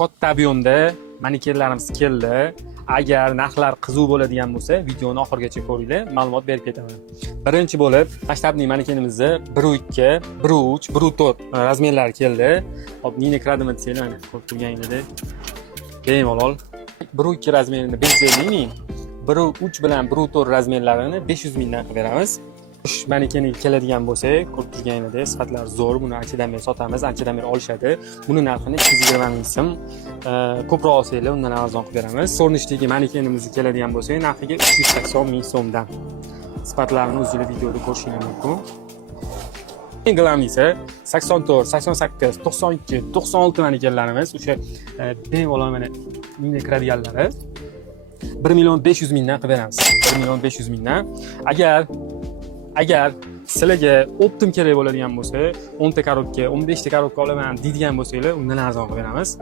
katta ob'yomda manikenlarimiz keldi. Agar narxlar qiziq bo'ladigan bo'lsa, videoni oxirigacha ko'ringlar, ma'lumot berib ketaman. Birinchi bo'lib, masshtabli manikenimizda 1.2, 1.3, 1.4 razmerlari keldi. Hop, nina kiradimi desanglar, mana ko'rib turganingizdek. Bemalol 1.2 razmerini 550 ming, 1.3 bilan 1.4 razmerlarini 500 mingdan qilib beramiz. Manekeniga keladigan bo'lsak, ko'rib turganingizdek, sifatlari zo'r. Buni anchadan beri sotamiz, anchadan beri olishadi. Buni narxini 220 ming so'm. Ko'proq olsanglar, undan arzon qilib beramiz. So'rnishdagi manekenimizga keladigan bo'lsak, narxiga 380 ming so'mdan. Sifatlarini o'zingizlar videoda ko'rishingiz mumkin. Eng g'alamlisi 84, 88, 92, 96 manekenlarimiz o'sha bemalol mana mingga kiradiganlari 1.500 mingdan qilib beramiz. 1.500 mingdan. Agar sizlarga optim kerak bo'ladigan bo'lsa, 10 ta korobka, 15 ta korobka olaman deydigan bo'lsanglar, undan arzon qilib beramiz.